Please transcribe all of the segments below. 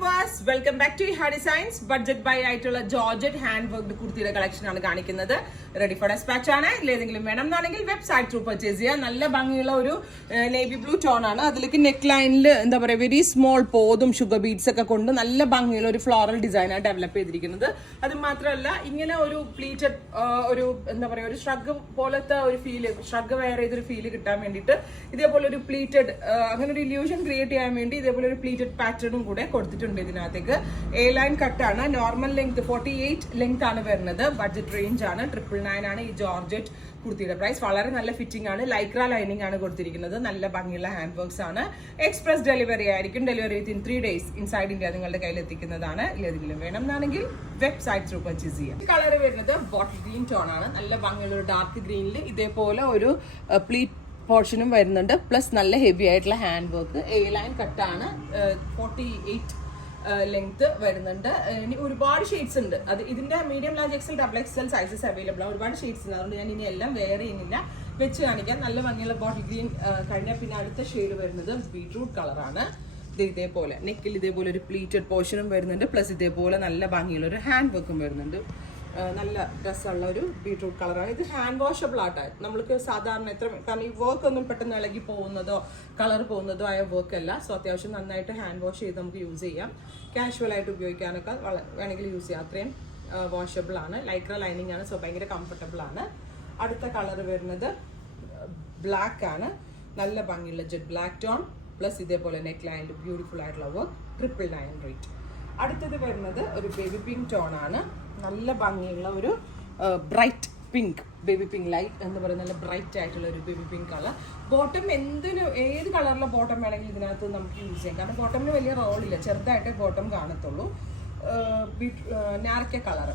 viewers, welcome back to Iha Designs. Budget buy ആയിട്ടുള്ള georgette hand worked കുർത്തിയുടെ collection ആണ് കാണിക്കുന്നത്. Ready for dispatch ആണ്. ഏതെങ്കിലും വേണമെന്നാണെങ്കിൽ വെബ്സൈറ്റ് ത്രൂ പർച്ചേസ് ചെയ്യുക. നല്ല ഭംഗിയുള്ള ഒരു നേവി ബ്ലൂ ടോൺ ആണ്. അതിലേക്ക് നെക്ക് ലൈനിൽ എന്താ പറയുക വെരി സ്മോൾ പോതും ഷുഗർ ബീഡ്സ് ഒക്കെ കൊണ്ട് നല്ല ഭംഗിയുള്ള ഒരു ഫ്ലോറൽ ഡിസൈനാണ് ഡെവലപ്പ് ചെയ്തിരിക്കുന്നത്. അത് മാത്രമല്ല ഇങ്ങനെ ഒരു പ്ലീറ്റഡ് ഒരു എന്താ പറയുക ഒരു ഷ്രഗ് പോലത്തെ ഒരു ഫീല്, ഷ്രഗ് വെയർ ചെയ്തൊരു ഫീല് കിട്ടാൻ വേണ്ടിയിട്ട് ഇതേപോലെ ഒരു പ്ലീറ്റഡ് അങ്ങനെ ഒരു ഇല്യൂഷൻ ക്രിയേറ്റ് ചെയ്യാൻ വേണ്ടി ഇതേപോലെ ഒരു പ്ലീറ്റഡ് പാറ്റേണും കൂടെ കൊടുത്തിട്ടുണ്ട്. ഇതിനകത്തേക്ക് എ ലൈൻ കട്ടാണ്. നോർമൽ ലെങ്ത് 48 ലെങ്ത് ആണ് വരുന്നത്. ബഡ്ജറ്റ് റേഞ്ച് ആണ്. 999 ആണ് ഈ ജോർജറ്റ് കുർത്തിയുടെ പ്രൈസ്. വളരെ നല്ല ഫിറ്റിംഗ് ആണ്. ലൈക്ര ലൈനിങ് ആണ് കൊടുത്തിരിക്കുന്നത്. നല്ല ഭംഗിയുള്ള ഹാൻഡ് വർക്ക്സ് ആണ്. എക്സ്പ്രസ് ഡെലിവറി ആയിരിക്കും. Delivery within 3 days inside India നിങ്ങളുടെ കയ്യിൽ എത്തിക്കുന്നതാണ്. ഏതെങ്കിലും വേണമെന്നാണെങ്കിൽ വെബ്സൈറ്റ് ത്രൂ പർച്ചേസ് ചെയ്യാം. കളർ വരുന്നത് ബോട്ടിൽ ഗ്രീൻ ടോൺ ആണ്. നല്ല ഭംഗിയുള്ള ഒരു ഡാർക്ക് ഗ്രീനിൽ ഇതേപോലെ ഒരു പ്ലീറ്റ് പോർഷനും വരുന്നുണ്ട്. പ്ലസ് നല്ല ഹെവി ആയിട്ടുള്ള ഹാൻഡ് വർക്ക്. എ ലൈൻ കട്ടാണ്. 48 ലെങ്ത് വരുന്നുണ്ട്. ഇനി ഒരുപാട് ഷെയ്ഡ്സ് ഉണ്ട്. അത് ഇതിന്റെ medium large XL double XL sizes available ആണ്. ഒരുപാട് ഷെയ്ഡ്സ് ഉണ്ട്. അതുകൊണ്ട് ഞാൻ ഇനി എല്ലാം വേറെ ചെയ്യുന്നില്ല, വെച്ച് കാണിക്കാം. നല്ല ഭംഗിയുള്ള ബോട്ടിൽ ഗ്രീൻ കഴിഞ്ഞാൽ പിന്നെ അടുത്ത ഷെയ്ഡ് വരുന്നത് ബീട്രൂട്ട് കളറാണ്. ഇതേപോലെ നെക്കിൽ ഇതേപോലെ ഒരു പ്ലീറ്റഡ് പോർഷനും വരുന്നുണ്ട്. പ്ലസ് ഇതേപോലെ നല്ല ഭംഗിയുള്ള ഒരു ഹാൻഡ് വർക്കും വരുന്നുണ്ട്. നല്ല രസമുള്ള ഒരു ബീട്രൂട്ട് കളറാണ്. ഇത് ഹാൻഡ് വാഷബിൾ ആയിട്ട് നമ്മൾക്ക് സാധാരണ കാരണം ഈ വർക്ക് ഒന്നും പെട്ടെന്ന് ഇളകി പോകുന്നതോ കളർ പോകുന്നതോ ആയ വർക്ക് അല്ല. സോ അത്യാവശ്യം നന്നായിട്ട് ഹാൻഡ് വാഷ് ചെയ്ത് നമുക്ക് യൂസ് ചെയ്യാം. കാഷ്വൽ ആയിട്ട് ഉപയോഗിക്കാനൊക്കെ വേണമെങ്കിൽ യൂസ് ചെയ്യാം. അത്രയും വാഷബിൾ ആണ്. ലൈക്ര ലൈനിങ് ആണ്. സോ ഭയങ്കര കംഫർട്ടബിൾ ആണ്. അടുത്ത കളർ വരുന്നത് ബ്ലാക്ക് ആണ്. നല്ല ഭംഗിയുള്ള ജെറ്റ് ബ്ലാക്ക് ടോൺ പ്ലസ് ഇതേപോലെ നെക്ക് ലൈനിൽ ബ്യൂട്ടിഫുൾ ആയിട്ടുള്ള വർക്ക്. 999 റേറ്റ്. അടുത്തത് വരുന്നത് ഒരു ബേബി പിങ്ക് ടോൺ ആണ്. നല്ല ഭംഗിയുള്ള ഒരു bright pink, baby pink light എന്ന് പറയുന്ന നല്ല ബ്രൈറ്റ് ആയിട്ടുള്ള ഒരു ബേബി പിങ്ക് കളർ. ബോട്ടം ഏത് കളറിലെ ബോട്ടം വേണമെങ്കിലും ഇതിനകത്ത് നമുക്ക് യൂസ് ചെയ്യാം. കാരണം ബോട്ടമിന് വലിയ റോളില്ല, ചെറുതായിട്ടേ ബോട്ടം കാണത്തുള്ളൂ. ഞാറക്ക കളർ,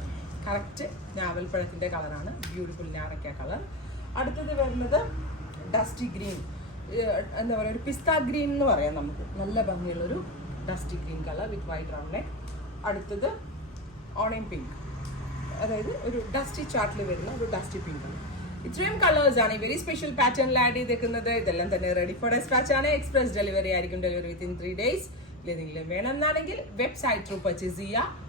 കറക്റ്റ് ഞാവൽപ്പഴത്തിൻ്റെ കളറാണ്. ബ്യൂട്ടിഫുൾ ഞാറക്ക കളർ. അടുത്തത് വരുന്നത് ഡസ്റ്റി ഗ്രീൻ, എന്താ പറയുക ഒരു പിസ്ത ഗ്രീൻ എന്ന് പറയാം നമുക്ക്. നല്ല ഭംഗിയുള്ളൊരു ഡസ്റ്റി ഗ്രീൻ കളർ വിത്ത് വൈറ്റ് റൗണ്ട് നെക്ക്. അടുത്തത് ഓണിയൻ പിങ്ക്, അതായത് ഒരു ഡസ്റ്റി ചാർട്ടിൽ വരുന്ന ഒരു ഡസ്റ്റി പിങ്ക് കളർ. ഇത്രയും കളേഴ്സ് ആണ് ഈ വെരി സ്പെഷ്യൽ പാറ്റേണിൽ ആഡ് ചെയ്തേക്കുന്നത്. ഇതെല്ലാം തന്നെ റെഡി ഫോർ ഡെസ്പാച്ച് ആണ്. എക്സ്പ്രസ് ഡെലിവറി ആയിരിക്കും. Delivery within 3 days. ഏതെങ്കിലും വേണമെന്നാണെങ്കിൽ വെബ്സൈറ്റ് ത്രൂ പർച്ചേസ് ചെയ്യുക.